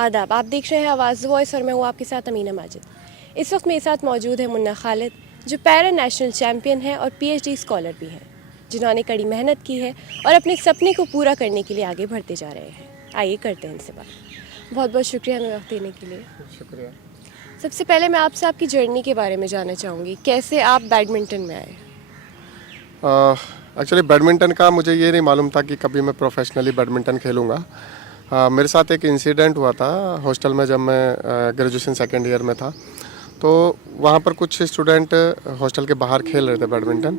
आदाब, आप देख रहे हैं आवाज़ वॉइस और मैं हूँ आपके साथ अमीना माजिद। इस वक्त मेरे साथ मौजूद है मुन्ना खालिद, जो पैरा नेशनल चैम्पियन है और पीएचडी स्कॉलर भी हैं, जिन्होंने कड़ी मेहनत की है और अपने सपने को पूरा करने के लिए आगे बढ़ते जा रहे हैं। आइए करते हैं इनसे बात। बहुत बहुत शुक्रिया हमें वक्त देने के लिए। शुक्रिया। सबसे पहले मैं आपसे आपकी जर्नी के बारे में जानना चाहूँगी, कैसे आप बैडमिंटन में आए? एक्चुअली बैडमिंटन का मुझे ये नहीं मालूम था कि कभी मैं प्रोफेशनली बैडमिंटन खेलूँगा। मेरे साथ एक इंसिडेंट हुआ था हॉस्टल में, जब मैं ग्रेजुएशन सेकेंड ईयर में था। तो वहाँ पर कुछ स्टूडेंट हॉस्टल के बाहर खेल रहे थे बैडमिंटन।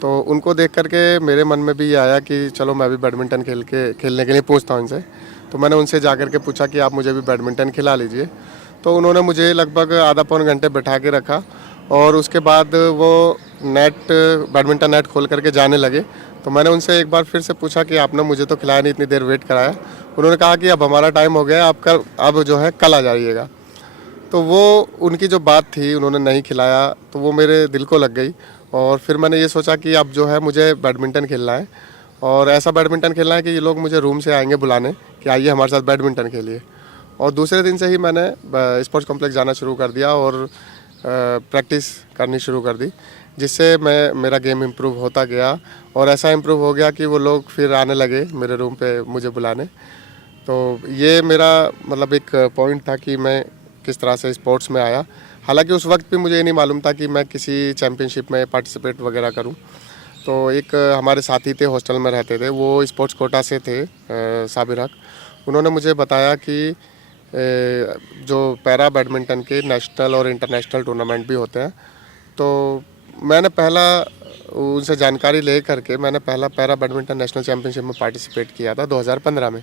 तो उनको देख करके मेरे मन में भी ये आया कि चलो मैं भी बैडमिंटन खेलने के लिए पूछता हूँ इनसे। तो मैंने उनसे जा कर के पूछा कि आप मुझे भी बैडमिंटन खिला लीजिए। तो उन्होंने मुझे लगभग आधा पौन घंटे बैठा के रखा और उसके बाद वो बैडमिंटन नेट खोल करके जाने लगे। तो मैंने उनसे एक बार फिर से पूछा कि आपने मुझे तो खिलाया नहीं, इतनी देर वेट कराया। उन्होंने कहा कि अब हमारा टाइम हो गया, आपका अब जो है कल आ जाइएगा। तो वो उनकी जो बात थी, उन्होंने नहीं खिलाया, तो वो मेरे दिल को लग गई। और फिर मैंने ये सोचा कि अब जो है मुझे बैडमिंटन खेलना है, और ऐसा बैडमिंटन खेलना है कि ये लोग मुझे रूम से आएंगे बुलाने कि आइए हमारे साथ बैडमिंटन खेलिए। और दूसरे दिन से ही मैंने स्पोर्ट्स कॉम्प्लेक्स जाना शुरू कर दिया और प्रैक्टिस करनी शुरू कर दी, जिससे मेरा गेम इम्प्रूव होता गया। और ऐसा इम्प्रूव हो गया कि वो लोग फिर आने लगे मेरे रूम पे मुझे बुलाने। तो ये मेरा मतलब एक पॉइंट था कि मैं किस तरह से स्पोर्ट्स में आया। हालांकि उस वक्त भी मुझे ये नहीं मालूम था कि मैं किसी चैम्पियनशिप में पार्टिसिपेट वगैरह करूं। तो एक हमारे साथी थे, हॉस्टल में रहते थे, वो स्पोर्ट्स कोटा से थे, साबिर हक। उन्होंने मुझे बताया कि जो पैरा बैडमिंटन के नेशनल और इंटरनेशनल टूर्नामेंट भी होते हैं। तो मैंने पहला उनसे जानकारी ले करके मैंने पहला पैरा बैडमिंटन नेशनल चैम्पियनशिप में पार्टिसिपेट किया था 2015 में,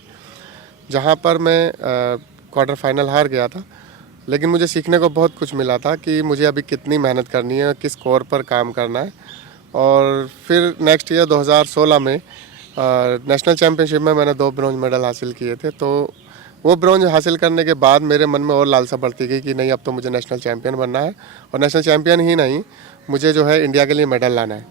जहाँ पर मैं क्वार्टर फाइनल हार गया था। लेकिन मुझे सीखने को बहुत कुछ मिला था कि मुझे अभी कितनी मेहनत करनी है, किस स्कोर पर काम करना है। और फिर नेक्स्ट ईयर 2016 में नेशनल चैम्पियनशिप में मैंने 2 ब्रॉन्ज मेडल हासिल किए थे। तो वो ब्रॉन्ज हासिल करने के बाद मेरे मन में और लालसा बढ़ती गई कि नहीं, अब तो मुझे नेशनल चैम्पियन बनना है, और नेशनल चैम्पियन ही नहीं, मुझे जो है इंडिया के लिए मेडल लाना है।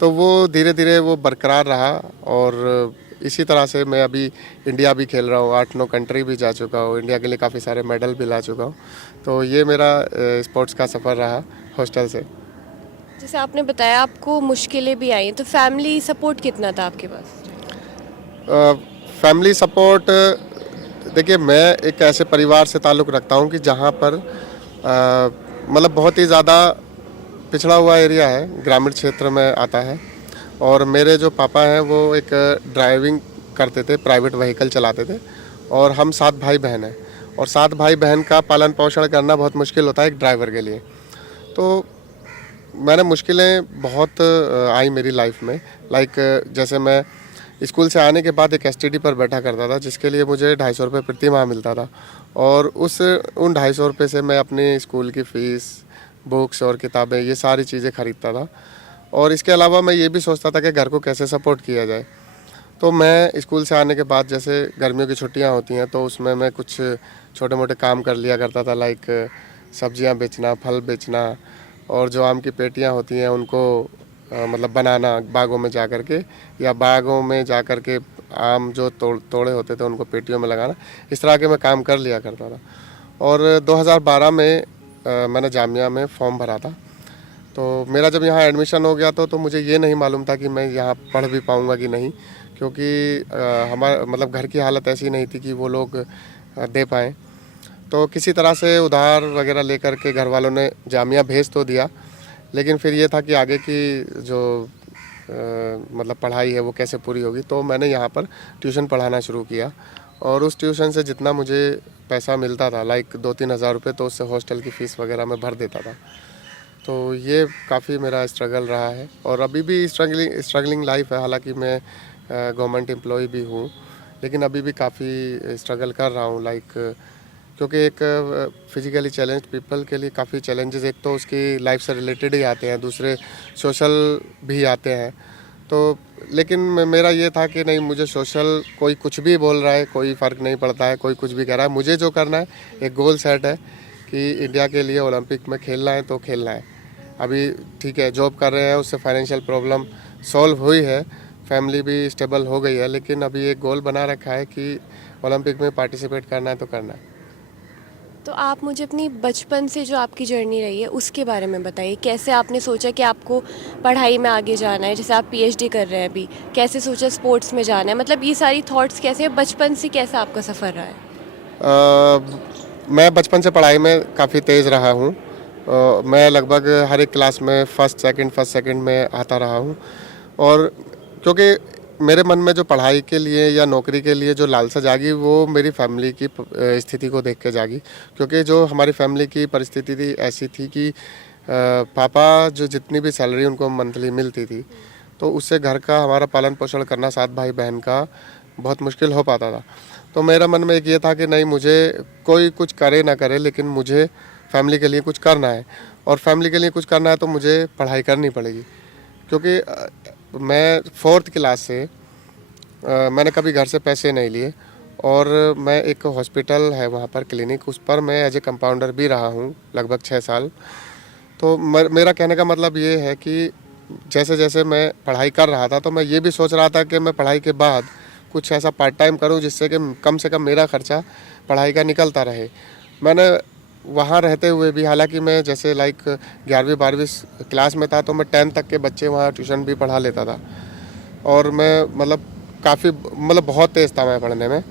तो वो धीरे धीरे वो बरकरार रहा, और इसी तरह से मैं अभी इंडिया भी खेल रहा हूँ, 8-9 कंट्री भी जा चुका हूँ, इंडिया के लिए काफ़ी सारे मेडल भी ला चुका हूँ। तो ये मेरा स्पोर्ट्स का सफ़र रहा हॉस्टल से। जैसे आपने बताया आपको मुश्किलें भी आई, तो फैमिली सपोर्ट कितना था आपके पास? फैमिली सपोर्ट, देखिए मैं एक ऐसे परिवार से ताल्लुक़ रखता हूँ कि जहाँ पर मतलब बहुत ही ज़्यादा पिछड़ा हुआ एरिया है, ग्रामीण क्षेत्र में आता है। और मेरे जो पापा हैं वो एक ड्राइविंग करते थे, प्राइवेट व्हीकल चलाते थे, और हम 7 भाई बहन हैं। और 7 भाई बहन का पालन पोषण करना बहुत मुश्किल होता है एक ड्राइवर के लिए। तो मैंने मुश्किलें बहुत आई मेरी लाइफ में। जैसे मैं स्कूल से आने के बाद एक एसटीडी पर बैठा करता था, जिसके लिए मुझे 250 रुपये प्रति माह मिलता था। और उन 250 रुपये से मैं अपनी स्कूल की फ़ीस, बुक्स और किताबें, ये सारी चीज़ें ख़रीदता था। और इसके अलावा मैं ये भी सोचता था कि घर को कैसे सपोर्ट किया जाए। तो मैं स्कूल से आने के बाद, जैसे गर्मियों की छुट्टियां होती हैं, तो उसमें मैं कुछ छोटे मोटे काम कर लिया करता था, सब्जियां बेचना, फल बेचना, और जो आम की पेटियां होती हैं उनको मतलब बनाना बागों में जा कर के, या बागों में जा कर के आम जो तोड़े होते थे उनको पेटियों में लगाना। इस तरह के मैं काम कर लिया करता था। और 2012 में मैंने जामिया में फॉर्म भरा था। तो मेरा जब यहाँ एडमिशन हो गया तो मुझे ये नहीं मालूम था कि मैं यहाँ पढ़ भी पाऊँगा कि नहीं, क्योंकि हमारा मतलब घर की हालत ऐसी नहीं थी कि वो लोग दे पाएँ। तो किसी तरह से उधार वगैरह लेकर के घर वालों ने जामिया भेज तो दिया, लेकिन फिर ये था कि आगे की जो मतलब पढ़ाई है वो कैसे पूरी होगी। तो मैंने यहाँ पर ट्यूशन पढ़ाना शुरू किया, और उस ट्यूशन से जितना मुझे पैसा मिलता था, 2-3 हज़ार रुपये, तो उससे हॉस्टल की फ़ीस वगैरह मैं भर देता था। तो ये काफ़ी मेरा स्ट्रगल रहा है, और अभी भी स्ट्रगलिंग लाइफ है। हालांकि मैं गवर्नमेंट एम्प्लॉय भी हूँ, लेकिन अभी भी काफ़ी स्ट्रगल कर रहा हूँ। क्योंकि एक फिजिकली चैलेंज पीपल के लिए काफ़ी चैलेंजेस, एक तो उसकी लाइफ से रिलेटेड ही आते हैं, दूसरे सोशल भी आते हैं। तो लेकिन मेरा ये था कि नहीं, मुझे सोशल कोई कुछ भी बोल रहा है, कोई फ़र्क नहीं पड़ता है, कोई कुछ भी कह रहा है, मुझे जो करना है, एक गोल सेट है कि इंडिया के लिए ओलंपिक में खेलना है तो खेलना है। अभी ठीक है, जॉब कर रहे हैं, उससे फाइनेंशियल प्रॉब्लम सॉल्व हुई है, फैमिली भी स्टेबल हो गई है, लेकिन अभी एक गोल बना रखा है कि ओलंपिक में पार्टिसिपेट करना है तो करना है। तो आप मुझे अपनी बचपन से जो आपकी जर्नी रही है उसके बारे में बताइए। कैसे आपने सोचा कि आपको पढ़ाई में आगे जाना है, जैसे आप पीएचडी कर रहे हैं अभी, कैसे सोचा स्पोर्ट्स में जाना है, मतलब ये सारी थॉट्स कैसे, बचपन से कैसा आपका सफ़र रहा है? मैं बचपन से पढ़ाई में काफ़ी तेज़ रहा हूँ। मैं लगभग हर एक क्लास में फर्स्ट सेकंड में आता रहा हूँ। और क्योंकि मेरे मन में जो पढ़ाई के लिए या नौकरी के लिए जो लालसा जागी वो मेरी फैमिली की स्थिति को देख के जागी। क्योंकि जो हमारी फैमिली की परिस्थिति थी ऐसी थी कि पापा जो जितनी भी सैलरी उनको मंथली मिलती थी तो उससे घर का हमारा पालन पोषण करना 7 भाई बहन का बहुत मुश्किल हो पाता था। तो मेरा मन में एक ये था कि नहीं, मुझे कोई कुछ करे ना करे लेकिन मुझे फैमिली के लिए कुछ करना है। और फैमिली के लिए कुछ करना है तो मुझे पढ़ाई करनी पड़ेगी। क्योंकि मैं 4th क्लास से मैंने कभी घर से पैसे नहीं लिए। और मैं एक हॉस्पिटल है वहाँ पर क्लिनिक, उस पर मैं एज ए कंपाउंडर भी रहा हूँ लगभग 6 साल। तो मेरा कहने का मतलब ये है कि जैसे जैसे मैं पढ़ाई कर रहा था तो मैं ये भी सोच रहा था कि मैं पढ़ाई के बाद कुछ ऐसा पार्ट टाइम करूं जिससे कि कम से कम मेरा खर्चा पढ़ाई का निकलता रहे। मैंने वहाँ रहते हुए भी, हालांकि मैं जैसे लाइक 11वीं 12वीं क्लास में था तो मैं 10th तक के बच्चे वहाँ ट्यूशन भी पढ़ा लेता था। और मैं मतलब काफ़ी मतलब बहुत तेज़ था मैं पढ़ने में।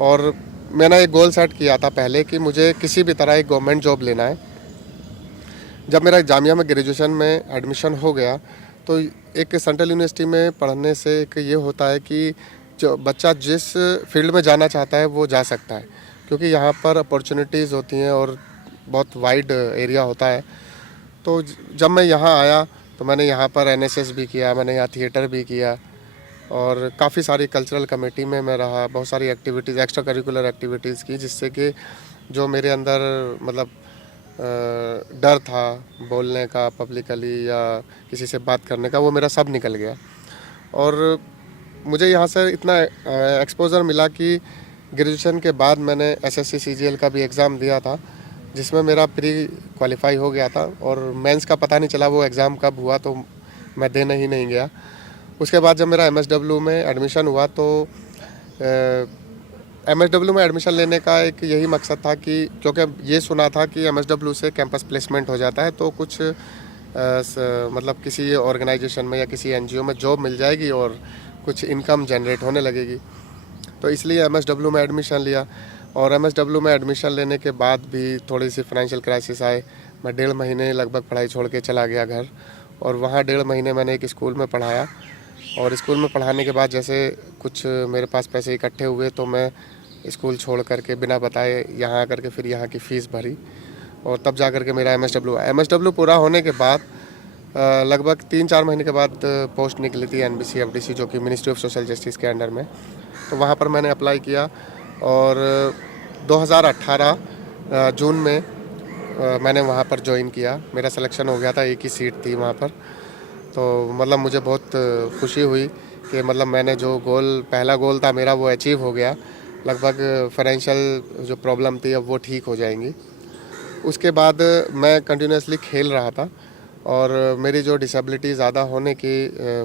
और मैंने एक गोल सेट किया था पहले कि मुझे किसी भी तरह एक गवर्नमेंट जॉब लेना है। जब मेरा जामिया में ग्रेजुएशन में एडमिशन हो गया तो एक सेंट्रल यूनिवर्सिटी में पढ़ने से एक ये होता है कि जो बच्चा जिस फील्ड में जाना चाहता है वो जा सकता है। क्योंकि यहाँ पर अपॉर्चुनिटीज़ होती हैं और बहुत वाइड एरिया होता है। तो जब मैं यहाँ आया तो मैंने यहाँ पर एनएसएस भी किया, मैंने यहाँ थिएटर भी किया और काफ़ी सारी कल्चरल कमेटी में मैं रहा। बहुत सारी एक्टिविटीज़, एक्स्ट्रा करिकुलर एक्टिविटीज़ की, जिससे कि जो मेरे अंदर मतलब डर था बोलने का पब्लिकली या किसी से बात करने का, वो मेरा सब निकल गया। और मुझे यहाँ से इतना एक्सपोज़र मिला कि ग्रेजुएशन के बाद मैंने एसएससी सीजीएल का भी एग्ज़ाम दिया था, जिसमें मेरा प्री क्वालिफाई हो गया था। और मेंस का पता नहीं चला वो एग्ज़ाम कब हुआ, तो मैं देने ही नहीं गया। उसके बाद जब मेरा एमएसडब्ल्यू में एडमिशन हुआ तो एमएसडब्ल्यू में एडमिशन लेने का एक यही मकसद था कि क्योंकि ये सुना था कि एमएसडब्ल्यू से कैंपस प्लेसमेंट हो जाता है तो कुछ मतलब किसी ऑर्गेनाइजेशन में या किसी एनजीओ में जॉब मिल जाएगी और कुछ इनकम जनरेट होने लगेगी। तो इसलिए एमएसडब्ल्यू में एडमिशन लिया। और एमएसडब्ल्यू में एडमिशन लेने के बाद भी थोड़ी सी फाइनेंशियल क्राइसिस आए। मैं 1.5 महीने लगभग पढ़ाई छोड़ के चला गया घर। और वहाँ 1.5 महीने मैंने एक स्कूल में पढ़ाया। और स्कूल में पढ़ाने के बाद जैसे कुछ मेरे पास पैसे इकट्ठे हुए तो मैं स्कूल छोड़ करके बिना बताए यहाँ आकर के फिर यहाँ की फ़ीस भरी। और तब जा कर के मेरा एमएसडब्ल्यू पूरा होने के बाद लगभग 3-4 महीने के बाद पोस्ट निकली थी एनबीसी एफडीसी, जो कि मिनिस्ट्री ऑफ सोशल जस्टिस के अंडर में। तो वहाँ पर मैंने अप्लाई किया और 2018 जून में मैंने वहाँ पर ज्वाइन किया। मेरा सिलेक्शन हो गया था, एक ही सीट थी वहाँ पर। तो मतलब मुझे बहुत खुशी हुई कि मतलब मैंने जो पहला गोल था मेरा वो अचीव हो गया। लगभग फाइनेंशियल जो प्रॉब्लम थी अब वो ठीक हो जाएंगी। उसके बाद मैं कंटिन्यूसली खेल रहा था और मेरी जो डिसेबिलिटी ज़्यादा होने की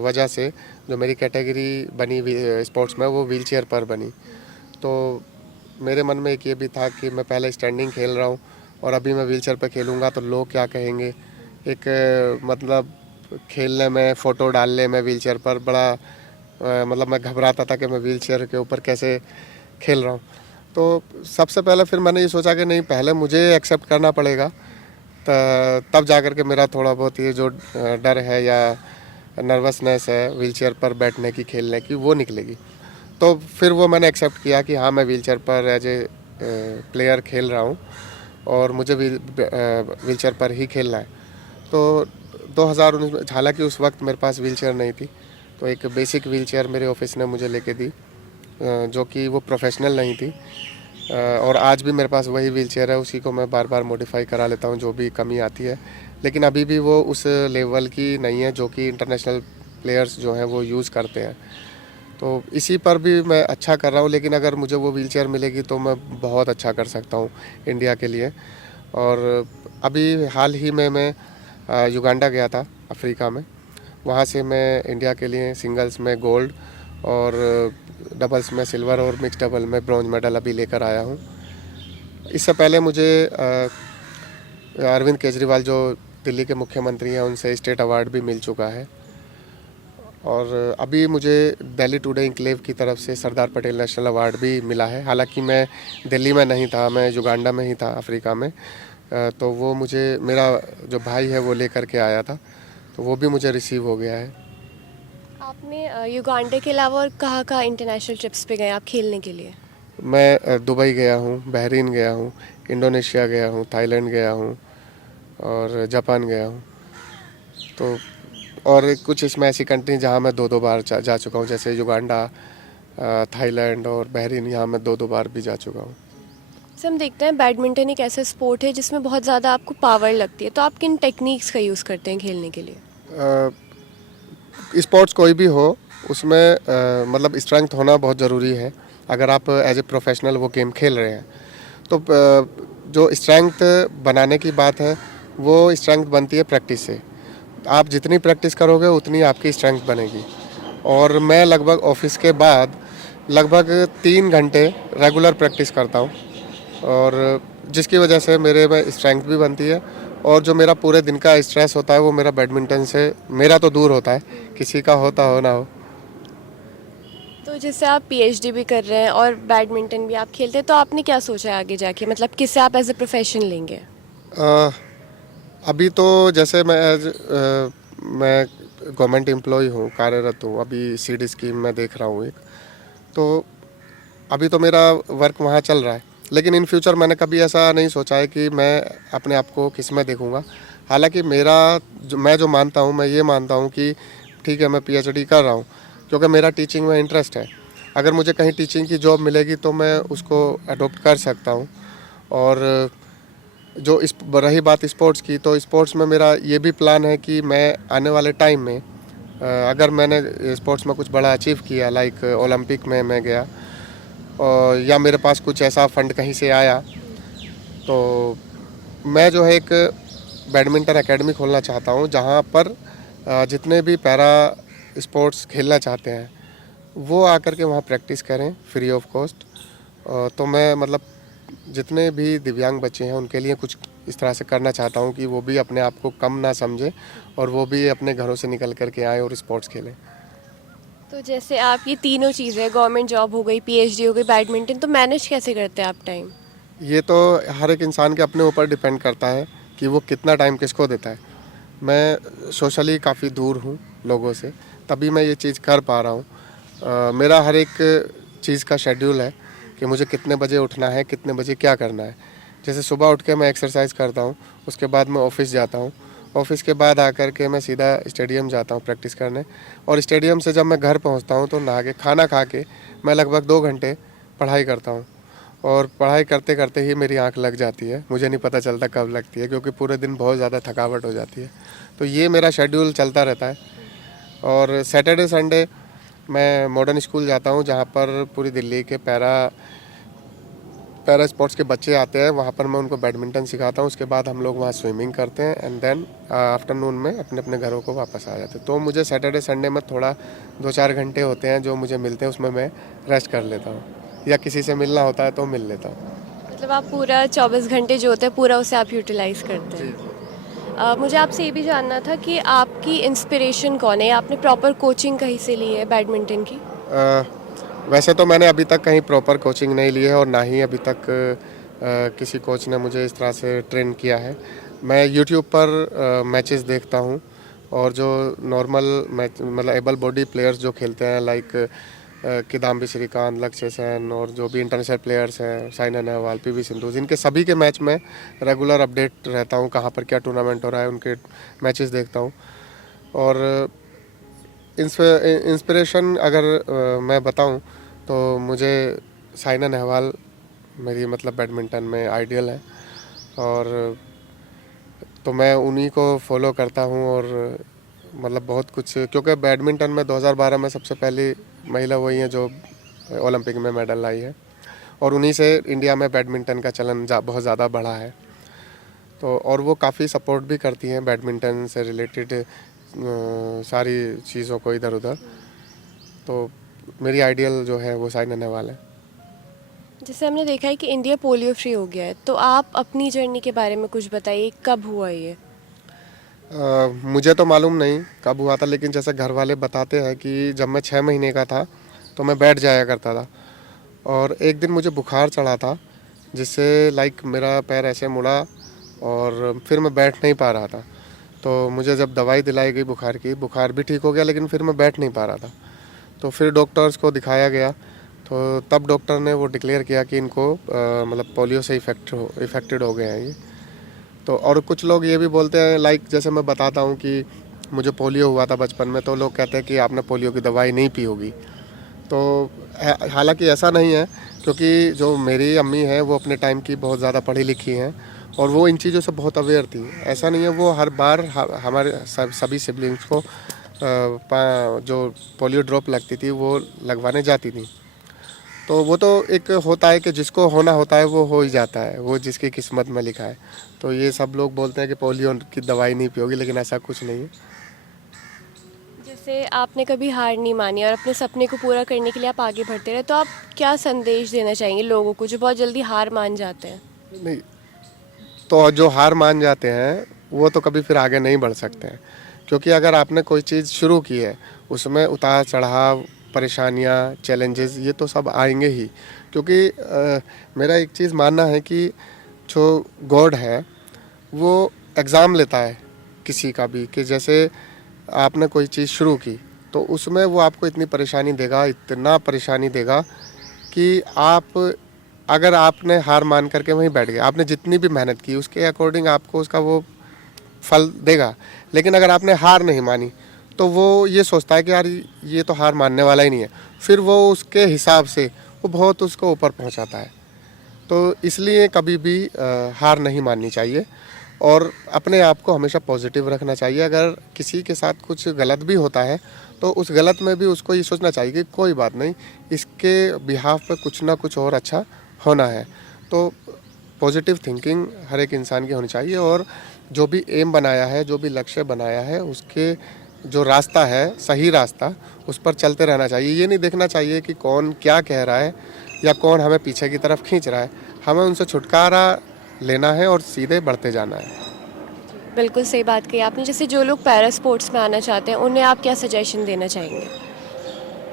वजह से जो मेरी कैटेगरी बनी स्पोर्ट्स में वो व्हीलचेयर पर बनी। तो मेरे मन में एक ये भी था कि मैं पहले स्टैंडिंग खेल रहा हूँ और अभी मैं व्हीलचेयर पर खेलूँगा तो लोग क्या कहेंगे। एक मतलब खेलने में, फ़ोटो डालने में व्हीलचेयर पर बड़ा मतलब मैं घबराता था कि मैं व्हीलचेयर के ऊपर कैसे खेल रहा हूँ। तो सबसे पहले फिर मैंने ये सोचा कि नहीं, पहले मुझे एक्सेप्ट करना पड़ेगा तब जा कर के मेरा थोड़ा बहुत ये जो डर है या नर्वसनेस है व्हीलचेयर पर बैठने की, खेलने की, वो निकलेगी। तो फिर वो मैंने एक्सेप्ट किया कि हाँ, मैं व्हीलचेयर पर एज ए प्लेयर खेल रहा हूँ और मुझे व्हीलचेयर पर ही खेलना है। तो 2019 में, हालांकि उस वक्त मेरे पास व्हीलचेयर नहीं थी, तो एक बेसिक व्हीलचेयर मेरे ऑफिस ने मुझे लेके दी, जो कि वो प्रोफेशनल नहीं थी। और आज भी मेरे पास वही व्हीलचेयर है, उसी को मैं बार बार मॉडिफाई करा लेता हूँ जो भी कमी आती है। लेकिन अभी भी वो उस लेवल की नहीं है जो कि इंटरनेशनल प्लेयर्स जो हैं वो यूज़ करते हैं। तो इसी पर भी मैं अच्छा कर रहा हूँ, लेकिन अगर मुझे वो व्हीलचेयर मिलेगी तो मैं बहुत अच्छा कर सकता हूँ इंडिया के लिए। और अभी हाल ही में मैं युगांडा गया था, अफ्रीका में। वहाँ से मैं इंडिया के लिए सिंगल्स में गोल्ड और डबल्स में सिल्वर और मिक्स डबल में ब्रॉन्ज मेडल अभी लेकर आया हूँ। इससे पहले मुझे अरविंद केजरीवाल जो दिल्ली के मुख्यमंत्री हैं उनसे स्टेट अवार्ड भी मिल चुका है। और अभी मुझे दिल्ली टुडे इंक्लेव की तरफ से सरदार पटेल नेशनल अवार्ड भी मिला है। हालांकि मैं दिल्ली में नहीं था, मैं युगांडा में ही था, अफ्रीका में। तो वो मुझे मेरा जो भाई है वो लेकर के आया था, तो वो भी मुझे रिसीव हो गया है। आपने युगांडा के अलावा और कहाँ कहाँ इंटरनेशनल ट्रिप्स पे गए आप खेलने के लिए? मैं दुबई गया हूँ, बहरीन गया हूँ, इंडोनेशिया गया हूँ, थाईलैंड गया हूँ और जापान गया हूँ। तो और कुछ इसमें ऐसी कंट्री जहाँ मैं दो दो बार जा चुका हूँ, जैसे युगांडा, थाईलैंड और बहरीन, यहाँ मैं दो दो बार भी जा चुका हूँ। सर हम देखते हैं बैडमिंटन एक ऐसा स्पोर्ट है जिसमें बहुत ज़्यादा आपको पावर लगती है, तो आप किन टेक्निक्स का यूज़ करते हैं खेलने के लिए? स्पोर्ट्स कोई भी हो उसमें मतलब स्ट्रेंथ होना बहुत ज़रूरी है। अगर आप एज ए प्रोफेशनल वो गेम खेल रहे हैं तो जो स्ट्रेंथ बनाने की बात है वो स्ट्रेंथ बनती है प्रैक्टिस से। आप जितनी प्रैक्टिस करोगे उतनी आपकी स्ट्रेंथ बनेगी। और मैं लगभग ऑफिस के बाद लगभग 3 घंटे रेगुलर प्रैक्टिस करता हूँ, और जिसकी वजह से मेरे में स्ट्रेंथ भी बनती है। और जो मेरा पूरे दिन का स्ट्रेस होता है वो मेरा बैडमिंटन से मेरा तो दूर होता है, किसी का होता हो ना हो। तो जैसे आप पीएचडी भी कर रहे हैं और बैडमिंटन भी आप खेलते हैं, तो आपने क्या सोचा है आगे जाके, मतलब किससे आप एज ए प्रोफेशन लेंगे? अ, अभी तो जैसे मैं गवर्नमेंट एम्प्लॉय हूँ, कार्यरत हूँ, अभी सीडी स्कीम में देख रहा हूँ एक। तो अभी तो मेरा वर्क वहाँ चल रहा है, लेकिन इन फ्यूचर मैंने कभी ऐसा नहीं सोचा है कि मैं अपने आप को किस में देखूँगा। हालांकि मैं जो मानता हूँ, मैं ये मानता हूँ कि ठीक है मैं पीएचडी कर रहा हूँ क्योंकि मेरा टीचिंग में इंटरेस्ट है। अगर मुझे कहीं टीचिंग की जॉब मिलेगी तो मैं उसको अडॉप्ट कर सकता हूँ। और जो इस रही बात स्पोर्ट्स की, तो स्पोर्ट्स में मेरा ये भी प्लान है कि मैं आने वाले टाइम में अगर मैंने स्पोर्ट्स में कुछ बड़ा अचीव किया, लाइक ओलंपिक में मैं गया, और या मेरे पास कुछ ऐसा फंड कहीं से आया, तो मैं जो है एक बैडमिंटन एकेडमी खोलना चाहता हूँ जहाँ पर जितने भी पैरा स्पोर्ट्स खेलना चाहते हैं वो आकर के वहाँ प्रैक्टिस करें फ्री ऑफ कॉस्ट। तो मैं मतलब जितने भी दिव्यांग बच्चे हैं उनके लिए कुछ इस तरह से करना चाहता हूँ कि वो भी अपने आप को कम ना समझें और वो भी अपने घरों से निकल कर के आएँ और स्पोर्ट्स खेलें। तो जैसे आप ये तीनों चीज़ें, गवर्नमेंट जॉब हो गई, पीएचडी हो गई, बैडमिंटन, तो मैनेज कैसे करते हैं आप टाइम? ये तो हर एक इंसान के अपने ऊपर डिपेंड करता है कि वो कितना टाइम किसको देता है। मैं सोशली काफ़ी दूर हूँ लोगों से, तभी मैं ये चीज़ कर पा रहा हूँ। मेरा हर एक चीज़ का शेड्यूल है कि मुझे कितने बजे उठना है, कितने बजे क्या करना है। जैसे सुबह उठ के मैं एक्सरसाइज करता हूँ, उसके बाद मैं ऑफिस जाता हूँ, ऑफिस के बाद आकर के मैं सीधा स्टेडियम जाता हूँ प्रैक्टिस करने। और स्टेडियम से जब मैं घर पहुँचता हूँ तो नहा के खाना खा के मैं लगभग 2 घंटे पढ़ाई करता हूँ। और पढ़ाई करते करते ही मेरी आंख लग जाती है, मुझे नहीं पता चलता कब लगती है, क्योंकि पूरे दिन बहुत ज़्यादा थकावट हो जाती है। तो ये मेरा शेड्यूल चलता रहता है। और सैटरडे संडे मैं मॉडर्न स्कूल जाता हूँ जहाँ पर पूरी दिल्ली के पैरा स्पोर्ट्स के बच्चे आते हैं, वहाँ पर मैं उनको बैडमिंटन सिखाता हूँ। उसके बाद हम लोग वहाँ स्विमिंग करते हैं एंड देन आफ्टरनून में अपने अपने घरों को वापस आ जाते हैं। तो मुझे सैटरडे संडे में थोड़ा 2-4 घंटे होते हैं जो मुझे मिलते हैं, उसमें मैं रेस्ट कर लेता हूँ या किसी से मिलना होता है तो मिल लेता हूँ। मतलब आप पूरा 24 घंटे जो होते हैं पूरा उसे आप यूटिलाइज करते जी। हैं। मुझे आपसे ये भी जानना था कि आपकी इंस्पिरेशन कौन है? आपने प्रॉपर कोचिंग कहीं से ली है बैडमिंटन की? अ, वैसे तो मैंने अभी तक कहीं प्रॉपर कोचिंग नहीं ली है और ना ही अभी तक किसी कोच ने मुझे इस तरह से ट्रेन किया है। मैं यूट्यूब पर मैचेस देखता हूँ, और जो नॉर्मल मैच मतलब एबल बॉडी प्लेयर्स जो खेलते हैं, लाइक किदाम्बी श्रीकांत, लक्ष्य सेन और जो भी इंटरनेशनल प्लेयर्स हैं, साइना नेहवाल, पीवी सिंधु, इनके सभी के मैच में रेगुलर अपडेट रहता हूँ, कहाँ पर क्या टूर्नामेंट हो रहा है उनके मैचेस देखता हूँ। और इंस्पिरेशन अगर मैं बताऊं तो मुझे साइना नेहवाल मेरी मतलब बैडमिंटन में आइडियल है। और तो मैं उन्हीं को फॉलो करता हूं। और मतलब बहुत कुछ, क्योंकि बैडमिंटन में 2012 में सबसे पहली महिला वही है जो ओलंपिक में मेडल लाई है, और उन्हीं से इंडिया में बैडमिंटन का चलन बहुत ज़्यादा बढ़ा है। तो और वो काफ़ी सपोर्ट भी करती हैं बैडमिंटन से रिलेटेड सारी चीज़ों को इधर उधर। तो मेरी आइडियल जो है वो साइना नेहवाल है। जैसे हमने देखा है कि इंडिया पोलियो फ्री हो गया है, तो आप अपनी जर्नी के बारे में कुछ बताइए, कब हुआ ये? मुझे तो मालूम नहीं कब हुआ था, लेकिन जैसे घर वाले बताते हैं कि जब मैं 6 महीने का था तो मैं बैठ जाया करता था, और एक दिन मुझे बुखार चढ़ा था, जिससे लाइक मेरा पैर ऐसे मुड़ा और फिर मैं बैठ नहीं पा रहा था। तो मुझे जब दवाई दिलाई गई बुखार की, बुखार भी ठीक हो गया, लेकिन फिर मैं बैठ नहीं पा रहा था। तो फिर डॉक्टर्स को दिखाया गया, तो तब डॉक्टर ने वो डिक्लेयर किया कि इनको मतलब पोलियो से इफ़ेक्टेड हो गए हैं ये। तो और कुछ लोग ये भी बोलते हैं, लाइक जैसे मैं बताता हूँ कि मुझे पोलियो हुआ था बचपन में, तो लोग कहते हैं कि आपने पोलियो की दवाई नहीं पी होगी। तो हालांकि ऐसा नहीं है, क्योंकि जो मेरी अम्मी है वो अपने टाइम की बहुत ज़्यादा पढ़ी लिखी हैं और वो इन चीज़ों से बहुत अवेयर थी। ऐसा नहीं है, वो हर बार हमारे सभी सिबलिंग्स को जो पोलियो ड्रॉप लगती थी वो लगवाने जाती थी। तो वो तो एक होता है कि जिसको होना होता है वो हो ही जाता है, वो जिसकी किस्मत में लिखा है। तो ये सब लोग बोलते हैं कि पोलियो की दवाई नहीं पियोगी, लेकिन ऐसा कुछ नहीं है। जैसे आपने कभी हार नहीं मानी और अपने सपने को पूरा करने के लिए आप आगे बढ़ते रहे, तो आप क्या संदेश देना चाहेंगे लोगों को जो बहुत जल्दी हार मान जाते हैं? नहीं, तो जो हार मान जाते हैं वो तो कभी फिर आगे नहीं बढ़ सकते हैं, क्योंकि अगर आपने कोई चीज़ शुरू की है उसमें उतार चढ़ाव, परेशानियाँ, चैलेंजेस ये तो सब आएंगे ही। क्योंकि मेरा एक चीज़ मानना है कि जो गॉड है वो एग्ज़ाम लेता है किसी का भी, कि जैसे आपने कोई चीज़ शुरू की तो उसमें वो आपको इतनी परेशानी देगा, इतना परेशानी देगा कि आप, अगर आपने हार मान करके वहीं बैठ गए, आपने जितनी भी मेहनत की उसके अकॉर्डिंग आपको उसका वो फल देगा। लेकिन अगर आपने हार नहीं मानी तो वो ये सोचता है कि यार ये तो हार मानने वाला ही नहीं है, फिर वो उसके हिसाब से वो बहुत उसको ऊपर पहुंचाता है। तो इसलिए कभी भी हार नहीं माननी चाहिए और अपने आप को हमेशा पॉजिटिव रखना चाहिए। अगर किसी के साथ कुछ गलत भी होता है तो उस गलत में भी उसको ये सोचना चाहिए कि कोई बात नहीं, इसके बिहाफ पे कुछ ना कुछ और अच्छा होना है। तो पॉजिटिव थिंकिंग हर एक इंसान की होनी चाहिए, और जो भी एम बनाया है, जो भी लक्ष्य बनाया है, उसके जो रास्ता है, सही रास्ता, उस पर चलते रहना चाहिए। ये नहीं देखना चाहिए कि कौन क्या कह रहा है या कौन हमें पीछे की तरफ खींच रहा है। हमें उनसे छुटकारा लेना है और सीधे बढ़ते जाना है। बिल्कुल सही बात कही आपने। जैसे जो लोग पैरा स्पोर्ट्स में आना चाहते हैं, उन्हें आप क्या सजेशन देना चाहेंगे?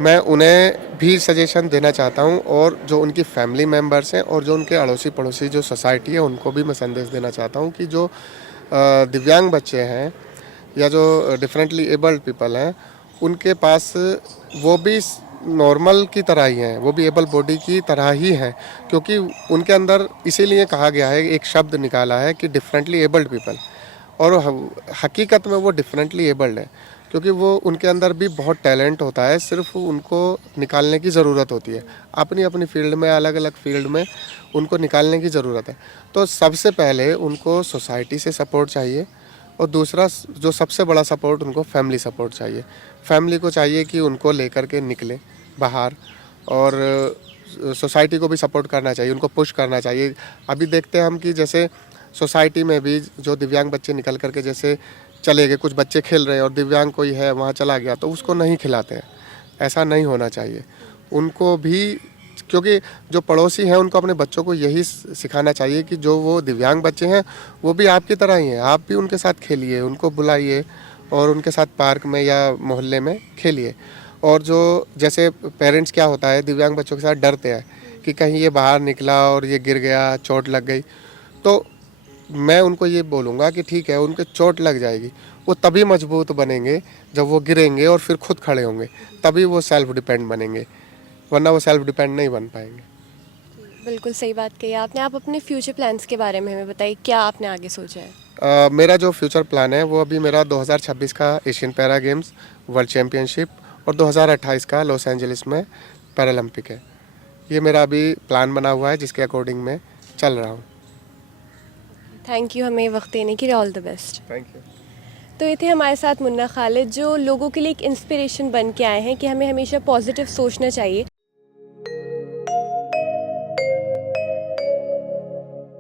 मैं उन्हें भी सजेशन देना चाहता हूँ, और जो उनकी फैमिली मेम्बर्स हैं और जो उनके अड़ोसी पड़ोसी जो सोसाइटी है उनको भी मैं संदेश देना चाहता हूँ कि जो दिव्यांग बच्चे हैं या जो डिफरेंटली एबल्ड पीपल हैं, उनके पास वो भी नॉर्मल की तरह ही हैं, वो भी एबल बॉडी की तरह ही हैं। क्योंकि उनके अंदर इसीलिए कहा गया है, एक शब्द निकाला है कि डिफरेंटली एबल्ड पीपल, और हकीकत में वो डिफरेंटली एबल्ड है, क्योंकि वो उनके अंदर भी बहुत टैलेंट होता है, सिर्फ उनको निकालने की ज़रूरत होती है। अपनी अपनी फील्ड में, अलग अलग फील्ड में उनको निकालने की ज़रूरत है। तो सबसे पहले उनको सोसाइटी से सपोर्ट चाहिए, और दूसरा जो सबसे बड़ा सपोर्ट, उनको फैमिली सपोर्ट चाहिए। फैमिली को चाहिए कि उनको लेकर के निकले बाहर, और सोसाइटी को भी सपोर्ट करना चाहिए, उनको पुश करना चाहिए। अभी देखते हैं हम कि जैसे सोसाइटी में भी जो दिव्यांग बच्चे निकल करके जैसे चले गए, कुछ बच्चे खेल रहे हैं और दिव्यांग कोई है वहाँ चला गया तो उसको नहीं खिलाते हैं। ऐसा नहीं होना चाहिए। उनको भी, क्योंकि जो पड़ोसी हैं उनको अपने बच्चों को यही सिखाना चाहिए कि जो वो दिव्यांग बच्चे हैं वो भी आपकी तरह ही हैं, आप भी उनके साथ खेलिए, उनको बुलाइए और उनके साथ पार्क में या मोहल्ले में खेलिए। और जो जैसे पेरेंट्स क्या होता है, दिव्यांग बच्चों के साथ डरते हैं कि कहीं ये बाहर निकला और ये गिर गया, चोट लग गई, तो मैं उनको ये बोलूँगा कि ठीक है, उनके चोट लग जाएगी, वो तभी मजबूत बनेंगे जब वो गिरेंगे और फिर खुद खड़े होंगे, तभी वो सेल्फ डिपेंड बनेंगे, वरना वो सेल्फ डिपेंड नहीं बन पाएंगे। बिल्कुल सही बात कही आपने। आप अपने फ्यूचर प्लान्स के बारे में हमें बताइए, क्या आपने आगे सोचा है? मेरा जो फ्यूचर प्लान है वो अभी मेरा 2026 का Asian para games world championship और 2028 का लॉस एंजलिस में पैरालंपिक है। ये मेरा अभी प्लान बना हुआ है, जिसके अकॉर्डिंग मैं चल रहा हूँ। थैंक यू हमें वक्त देने के लिए। All the best. Thank you. तो ये थे हमारे साथ मुन्ना खालिद, जो लोगों के लिए एक इंस्पिरेशन बन के आए हैं कि हमें हमेशा पॉजिटिव सोचना चाहिए